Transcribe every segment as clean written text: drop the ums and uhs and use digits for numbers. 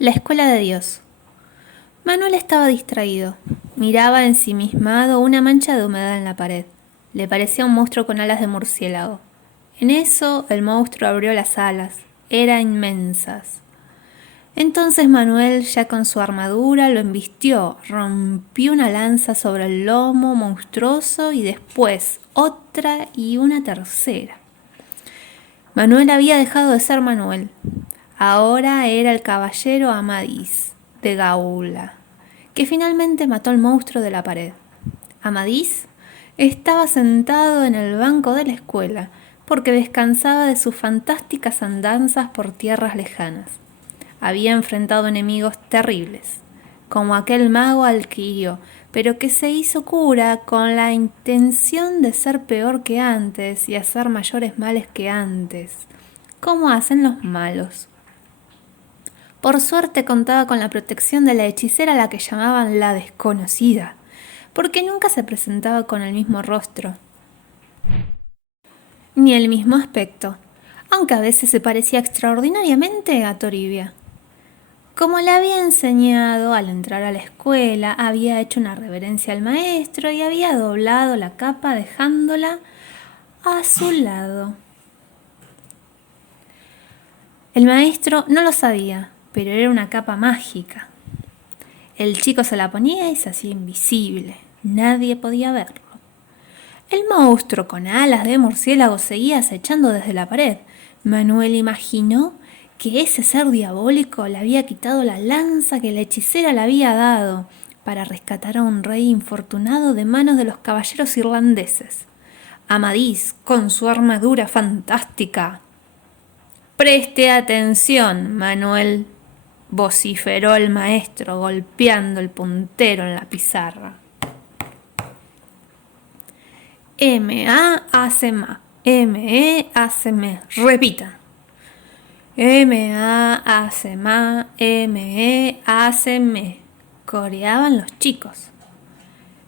La escuela de Dios. Manuel estaba distraído. Miraba ensimismado una mancha de humedad en la pared. Le parecía un monstruo con alas de murciélago. En eso, el monstruo abrió las alas. Eran inmensas. Entonces Manuel, ya con su armadura, lo embistió, rompió una lanza sobre el lomo monstruoso y después otra y una tercera. Manuel había dejado de ser Manuel. Ahora era el caballero Amadís de Gaula, que finalmente mató al monstruo de la pared. Amadís estaba sentado en el banco de la escuela porque descansaba de sus fantásticas andanzas por tierras lejanas. Había enfrentado enemigos terribles, como aquel mago Alquirio, pero que se hizo cura con la intención de ser peor que antes y hacer mayores males que antes, como hacen los malos. Por suerte contaba con la protección de la hechicera a la que llamaban la desconocida, porque nunca se presentaba con el mismo rostro, ni el mismo aspecto, aunque a veces se parecía extraordinariamente a Toribia. Como le había enseñado al entrar a la escuela, había hecho una reverencia al maestro y había doblado la capa dejándola a su lado. El maestro no lo sabía, pero era una capa mágica. El chico se la ponía y se hacía invisible. Nadie podía verlo. El monstruo con alas de murciélago seguía acechando desde la pared. Manuel imaginó que ese ser diabólico le había quitado la lanza que la hechicera le había dado para rescatar a un rey infortunado de manos de los caballeros irlandeses. Amadís, con su armadura fantástica. «Preste atención, Manuel», vociferó el maestro golpeando el puntero en la pizarra. M-A hace ma, M-E hace me. Repita. M-A hace ma, M-E hace me. Coreaban los chicos.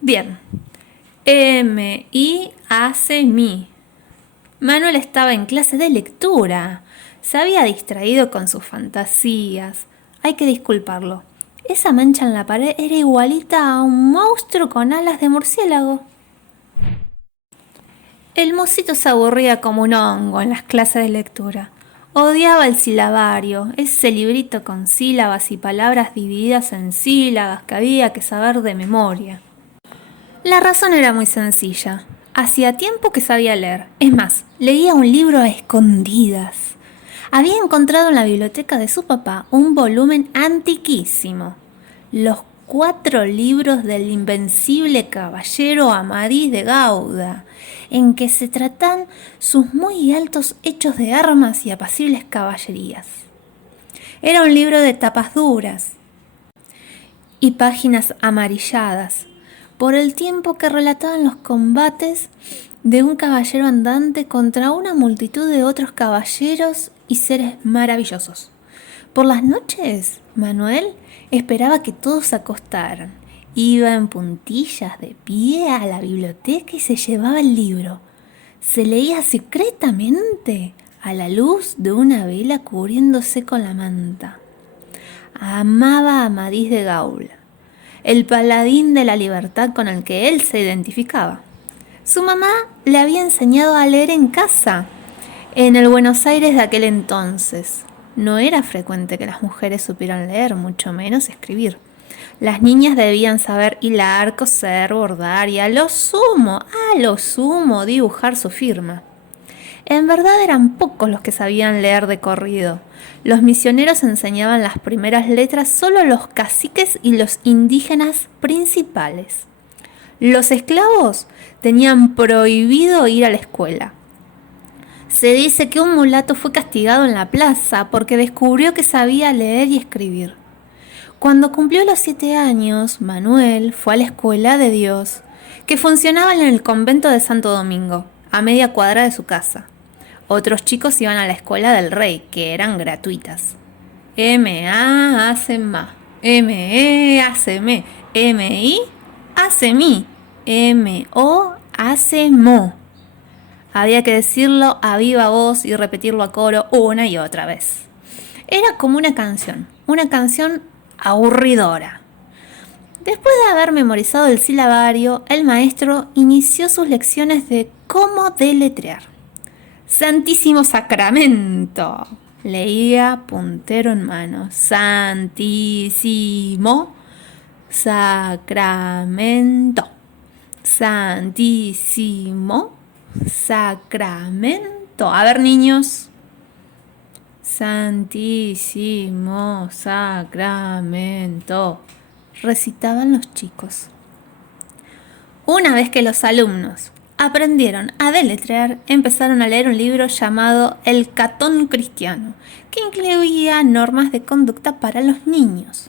Bien. M-I hace mi. Manuel estaba en clase de lectura. Se había distraído con sus fantasías. Hay que disculparlo. Esa mancha en la pared era igualita a un monstruo con alas de murciélago. El mocito se aburría como un hongo en las clases de lectura. Odiaba el silabario, ese librito con sílabas y palabras divididas en sílabas que había que saber de memoria. La razón era muy sencilla. Hacía tiempo que sabía leer. Es más, leía un libro a escondidas. Había encontrado en la biblioteca de su papá un volumen antiquísimo. Los 4 libros del invencible caballero Amadís de Gauda, en que se tratan sus muy altos hechos de armas y apacibles caballerías. Era un libro de tapas duras y páginas amarilladas, por el tiempo que relataban los combates de un caballero andante contra una multitud de otros caballeros y seres maravillosos. Por las noches, Manuel esperaba que todos se acostaran. Iba en puntillas de pie a la biblioteca y se llevaba el libro. Se leía secretamente a la luz de una vela cubriéndose con la manta. Amaba a Amadís de Gaula, el paladín de la libertad con el que él se identificaba. Su mamá le había enseñado a leer en casa, en el Buenos Aires de aquel entonces. No era frecuente que las mujeres supieran leer, mucho menos escribir. Las niñas debían saber hilar, coser, bordar y a lo sumo, dibujar su firma. En verdad eran pocos los que sabían leer de corrido. Los misioneros enseñaban las primeras letras solo a los caciques y los indígenas principales. Los esclavos tenían prohibido ir a la escuela. Se dice que un mulato fue castigado en la plaza porque descubrió que sabía leer y escribir. Cuando cumplió los 7 años, Manuel fue a la escuela de Dios, que funcionaba en el convento de Santo Domingo, a media cuadra de su casa. Otros chicos iban a la escuela del rey, que eran gratuitas. M-A hace ma, M-E hace me, M-I hace mi, M-O hace mo. Había que decirlo a viva voz y repetirlo a coro una y otra vez. Era como una canción una canción aburridora. Después de haber memorizado el silabario, el maestro inició sus lecciones de cómo deletrear. Santísimo Sacramento. Leía puntero en mano. Santísimo Sacramento. Santísimo Sacramento. A ver, niños. Santísimo Sacramento. Recitaban los chicos. Una vez que los alumnos aprendieron a deletrear, empezaron a leer un libro llamado El Catón Cristiano, que incluía normas de conducta para los niños.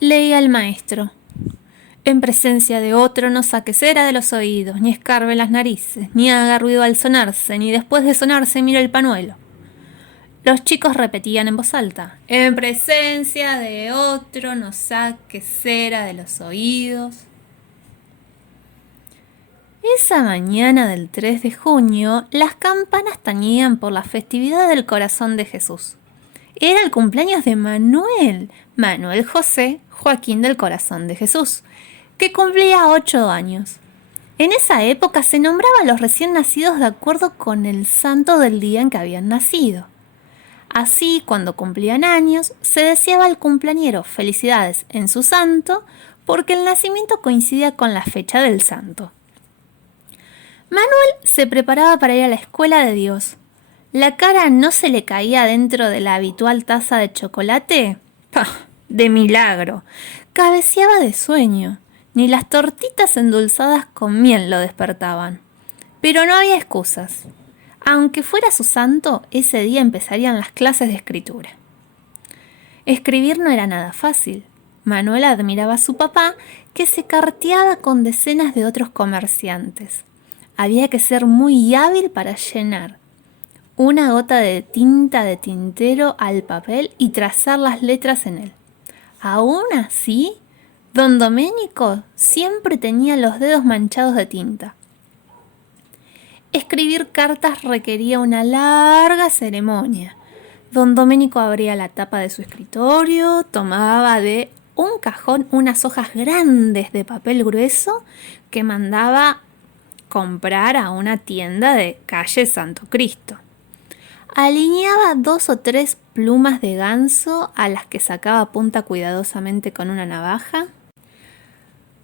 Leía el maestro. En presencia de otro no saque cera de los oídos, ni escarbe las narices, ni haga ruido al sonarse, ni después de sonarse mire el panuelo. Los chicos repetían en voz alta. En presencia de otro no saque cera de los oídos. Esa mañana del 3 de junio, las campanas tañían por la festividad del Corazón de Jesús. Era el cumpleaños de Manuel José Joaquín del Corazón de Jesús, que cumplía 8 años. En esa época se nombraba a los recién nacidos de acuerdo con el santo del día en que habían nacido. Así, cuando cumplían años, se deseaba al cumpleañero felicidades en su santo, porque el nacimiento coincidía con la fecha del santo. Manuel se preparaba para ir a la escuela de Dios. ¿La cara no se le caía dentro de la habitual taza de chocolate? ¡Pah! De milagro. Cabeceaba de sueño. Ni las tortitas endulzadas con miel lo despertaban. Pero no había excusas. Aunque fuera su santo, ese día empezarían las clases de escritura. Escribir no era nada fácil. Manuel admiraba a su papá, que se carteaba con decenas de otros comerciantes. Había que ser muy hábil para llenar una gota de tinta de tintero al papel y trazar las letras en él. Aún así, don Doménico siempre tenía los dedos manchados de tinta. Escribir cartas requería una larga ceremonia. Don Doménico abría la tapa de su escritorio, tomaba de un cajón unas hojas grandes de papel grueso que mandaba comprar a una tienda de calle Santo Cristo. Alineaba 2 o 3 plumas de ganso a las que sacaba punta cuidadosamente con una navaja.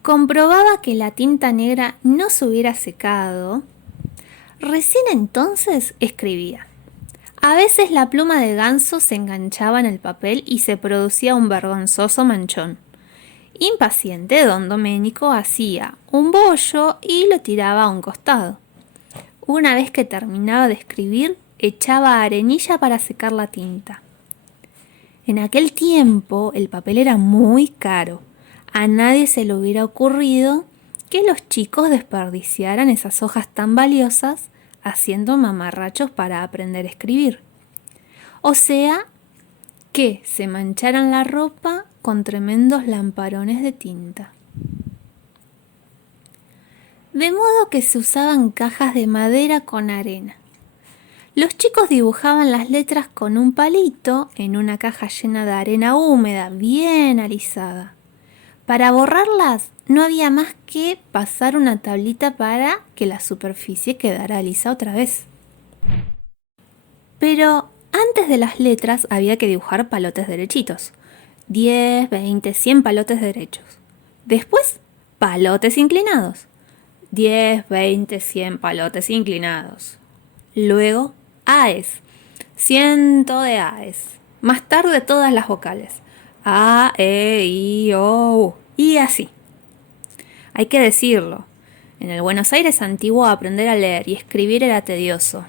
Comprobaba que la tinta negra no se hubiera secado. Recién entonces escribía. A veces la pluma de ganso se enganchaba en el papel y se producía un vergonzoso manchón. Impaciente, don Doménico hacía un bollo y lo tiraba a un costado. Una vez que terminaba de escribir, echaba arenilla para secar la tinta. En aquel tiempo el papel era muy caro. A nadie se le hubiera ocurrido que los chicos desperdiciaran esas hojas tan valiosas haciendo mamarrachos para aprender a escribir. O sea, que se mancharan la ropa con tremendos lamparones de tinta. De modo que se usaban cajas de madera con arena. Los chicos dibujaban las letras con un palito en una caja llena de arena húmeda, bien alisada. Para borrarlas no había más que pasar una tablita para que la superficie quedara lisa otra vez. Pero antes de las letras había que dibujar palotes derechitos. 10, 20, 100 palotes derechos. Después, palotes inclinados. 10, 20, 100 palotes inclinados. Luego, AES. 100 de AES. Más tarde todas las vocales. A, E, I, O, U. Y así. Hay que decirlo. En el Buenos Aires antiguo aprender a leer y escribir era tedioso.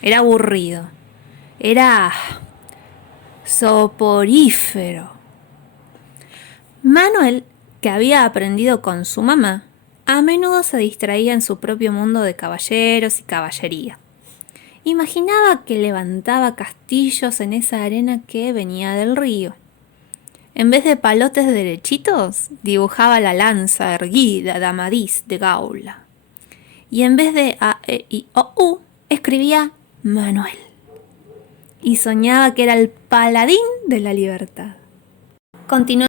Era aburrido. Era soporífero. Manuel, que había aprendido con su mamá, a menudo se distraía en su propio mundo de caballeros y caballería. Imaginaba que levantaba castillos en esa arena que venía del río. En vez de palotes derechitos, dibujaba la lanza erguida de Amadís de Gaula. Y en vez de A, E, I, O, U, escribía Manuel. y soñaba que era el paladín de la libertad. Continuó